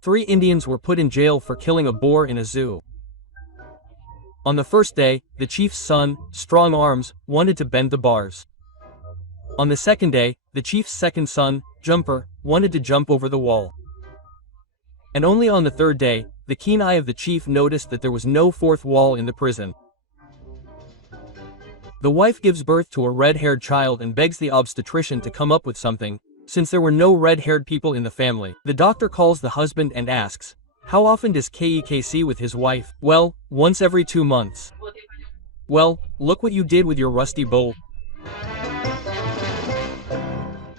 3 Indians were put in jail for killing a boar in a zoo. On the first day, the chief's son, strong arms, wanted to bend the bars. On the second day, the chief's second son, jumper, wanted to jump over the wall. And only on the third day, the keen eye of the chief noticed that there was no fourth wall in the prison. The wife gives birth to a red-haired child and begs the obstetrician to come up with something, since there were no red-haired people in the family. The doctor calls the husband and asks, "How often does Kek see with his wife?" "Well, once every 2 months." "Well, look what you did with your rusty bowl."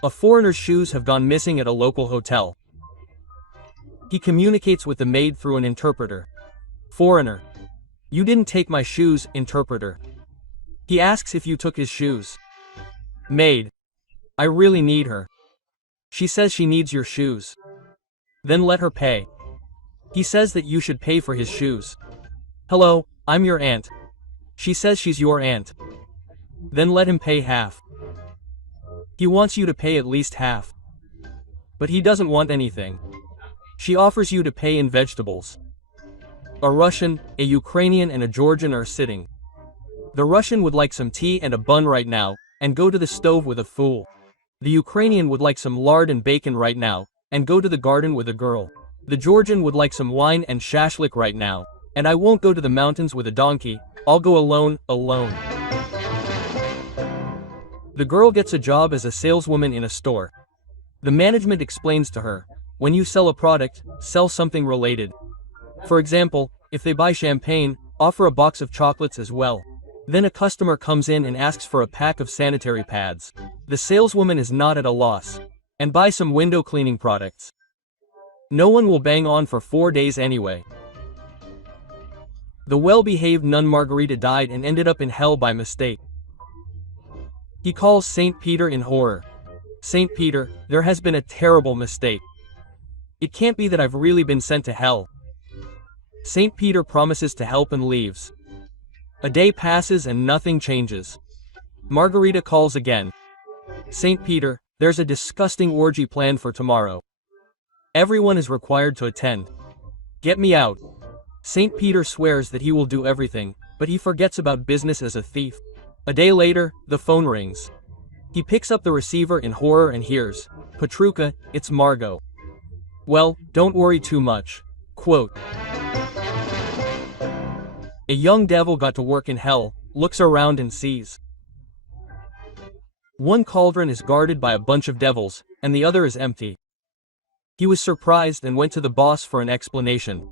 A foreigner's shoes have gone missing at a local hotel. He communicates with the maid through an interpreter. Foreigner: "You didn't take my shoes." Interpreter: "He asks if you took his shoes." Maid: "I really need her. She says she needs your shoes." "Then let her pay. He says that you should pay for his shoes." "Hello, I'm your aunt. She says she's your aunt." "Then let him pay half. He wants you to pay at least half. But he doesn't want anything. She offers you to pay in vegetables." A Russian, a Ukrainian and a Georgian are sitting. The Russian would like some tea and a bun right now, and go to the stove with a fool. The Ukrainian would like some lard and bacon right now, and go to the garden with a girl. The Georgian would like some wine and shashlik right now, and I won't go to the mountains with a donkey, I'll go alone, alone. The girl gets a job as a saleswoman in a store. The management explains to her, when you sell a product, sell something related. For example, if they buy champagne, offer a box of chocolates as well. Then a customer comes in and asks for a pack of sanitary pads. The saleswoman is not at a loss. And buy some window cleaning products. No one will bang on for 4 days anyway. The well-behaved nun Margarita died and ended up in hell by mistake. He calls St. Peter in horror. "St. Peter, there has been a terrible mistake. It can't be that I've really been sent to hell." St. Peter promises to help and leaves. A day passes and nothing changes. Margarita calls again. "St. Peter, there's a disgusting orgy planned for tomorrow. Everyone is required to attend. Get me out." St. Peter swears that he will do everything, but he forgets about business as a thief. A day later, the phone rings. He picks up the receiver in horror and hears, "Petruka, it's Margot." "Well, don't worry too much." Quote: A young devil got to work in hell, looks around and sees. One cauldron is guarded by a bunch of devils, and the other is empty. He was surprised and went to the boss for an explanation.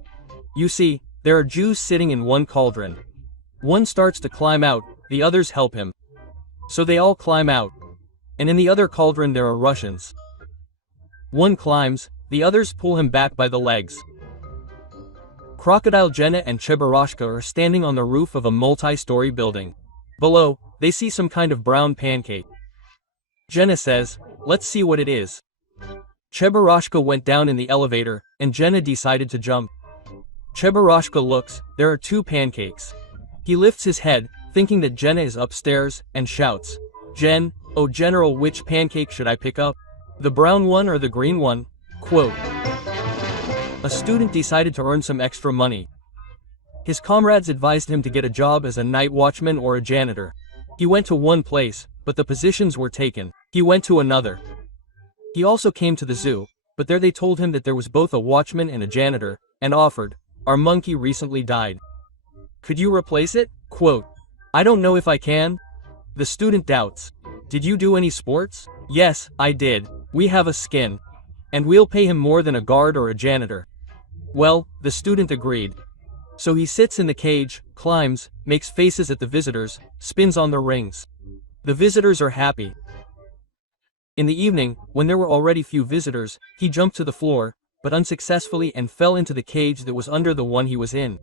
"You see, there are Jews sitting in one cauldron. One starts to climb out, the others help him. So they all climb out. And in the other cauldron there are Russians. One climbs, the others pull him back by the legs." Crocodile Jenna and Chebarashka are standing on the roof of a multi-story building. Below, they see some kind of brown pancake. Jenna says, "Let's see what it is." Chebarashka went down in the elevator, and Jenna decided to jump. Chebarashka looks, there are 2 pancakes. He lifts his head, thinking that Jenna is upstairs, and shouts, "Jen, oh General, which pancake should I pick up? The brown one or the green one?" Quote: A student decided to earn some extra money. His comrades advised him to get a job as a night watchman or a janitor. He went to one place, but the positions were taken. He went to another. He also came to the zoo, but there they told him that there was both a watchman and a janitor, and offered, "Our monkey recently died. Could you replace it?" Quote: "I don't know if I can." The student doubts. "Did you do any sports?" "Yes, I did. We have a skin. And we'll pay him more than a guard or a janitor." Well, the student agreed. So he sits in the cage, climbs, makes faces at the visitors, spins on the rings. The visitors are happy. In the evening, when there were already few visitors, he jumped to the floor, but unsuccessfully, and fell into the cage that was under the one he was in.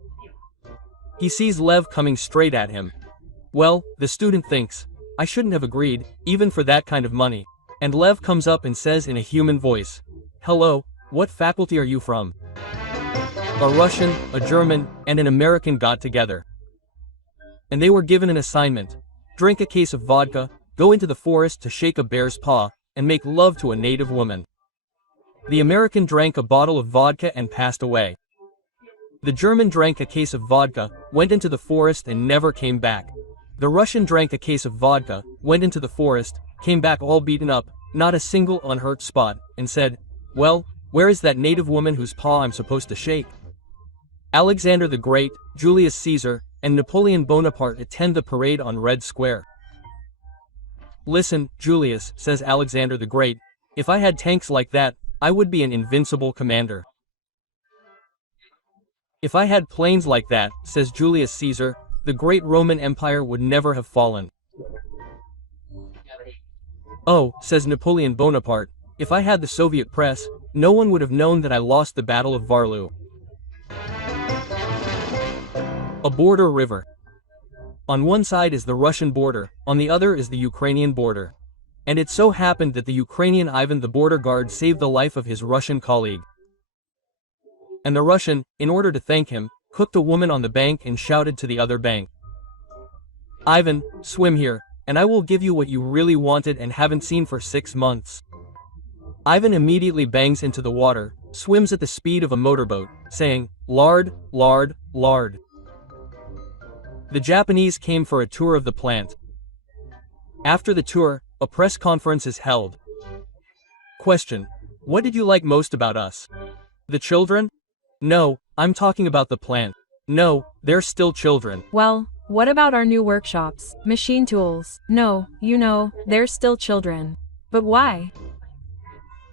He sees Lev coming straight at him. Well, the student thinks, "I shouldn't have agreed, even for that kind of money." And Lev comes up and says in a human voice, "Hello, what faculty are you from?" A Russian, a German, and an American got together. And they were given an assignment. Drink a case of vodka, go into the forest to shake a bear's paw, and make love to a native woman. The American drank a bottle of vodka and passed away. The German drank a case of vodka, went into the forest and never came back. The Russian drank a case of vodka, went into the forest, came back all beaten up, not a single unhurt spot, and said, "Well, where is that native woman whose paw I'm supposed to shake?" Alexander the Great, Julius Caesar, and Napoleon Bonaparte attend the parade on Red Square. "Listen, Julius," says Alexander the Great, "if I had tanks like that, I would be an invincible commander. If I had planes like that," says Julius Caesar, "the great Roman Empire would never have fallen." "Oh," says Napoleon Bonaparte, "if I had the Soviet press, no one would have known that I lost the Battle of Varloo." A border river. On one side is the Russian border, on the other is the Ukrainian border. And it so happened that the Ukrainian Ivan the border guard saved the life of his Russian colleague. And the Russian, in order to thank him, cooked a woman on the bank and shouted to the other bank, "Ivan, swim here, and I will give you what you really wanted and haven't seen for 6 months." Ivan immediately bangs into the water, swims at the speed of a motorboat, saying, "Lard, lard, lard." The Japanese came for a tour of the plant. After the tour, a press conference is held. Question: What did you like most about us? The children? No, I'm talking about the plant. No, they're still children. Well, what about our new workshops, machine tools? No, they're still children. But why?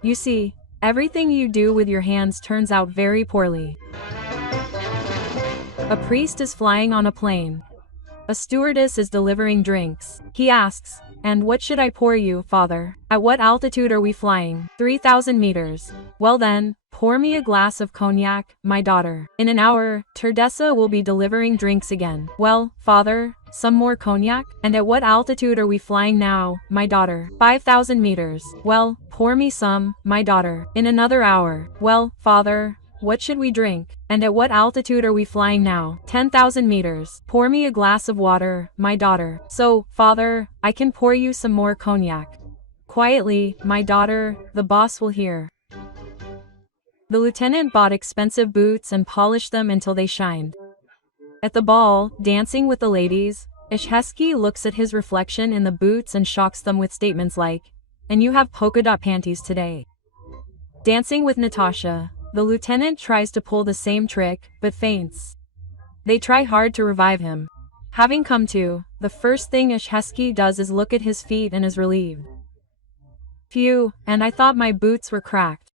You see, everything you do with your hands turns out very poorly. A priest is flying on a plane. A stewardess is delivering drinks. He asks, "And what should I pour you, Father? At what altitude are we flying? 3,000 meters. Well then, pour me a glass of cognac, my daughter. In an hour, Terdessa will be delivering drinks again. Well, Father, some more cognac? And at what altitude are we flying now, my daughter? 5,000 meters. Well, pour me some, my daughter. In another hour. Well, Father, what should we drink? And at what altitude are we flying now? 10,000 meters. Pour me a glass of water, my daughter. So, Father, I can pour you some more cognac. Quietly, my daughter, the boss will hear." The lieutenant bought expensive boots and polished them until they shined. At the ball, dancing with the ladies, Rrzewski looks at his reflection in the boots and shocks them with statements like, "And you have polka dot panties today." Dancing with Natasha, the lieutenant tries to pull the same trick, but faints. They try hard to revive him. Having come to, the first thing Rrzewski does is look at his feet and is relieved. "Phew, and I thought my boots were cracked."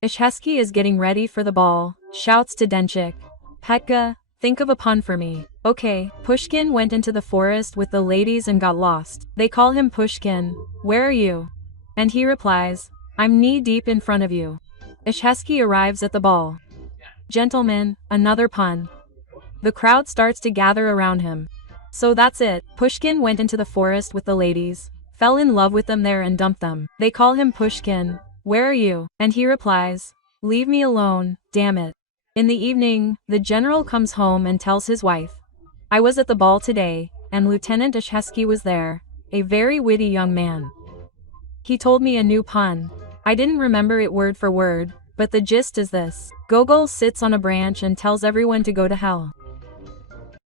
Rrzewski is getting ready for the ball, shouts to Denchik, "Petka, think of a pun for me." "Okay." Pushkin went into the forest with the ladies and got lost. They call him Pushkin. "Where are you?" And he replies, "I'm knee-deep in front of you." Rrzewski arrives at the ball. "Gentlemen, another pun." The crowd starts to gather around him. So that's it. Pushkin went into the forest with the ladies, fell in love with them there and dumped them. They call him Pushkin. "Where are you?" And he replies, "Leave me alone, damn it." In the evening, the general comes home and tells his wife, "I was at the ball today, and Lieutenant Rrzewski was there, a very witty young man. He told me a new pun. I didn't remember it word for word, but the gist is this. Gogol sits on a branch and tells everyone to go to hell.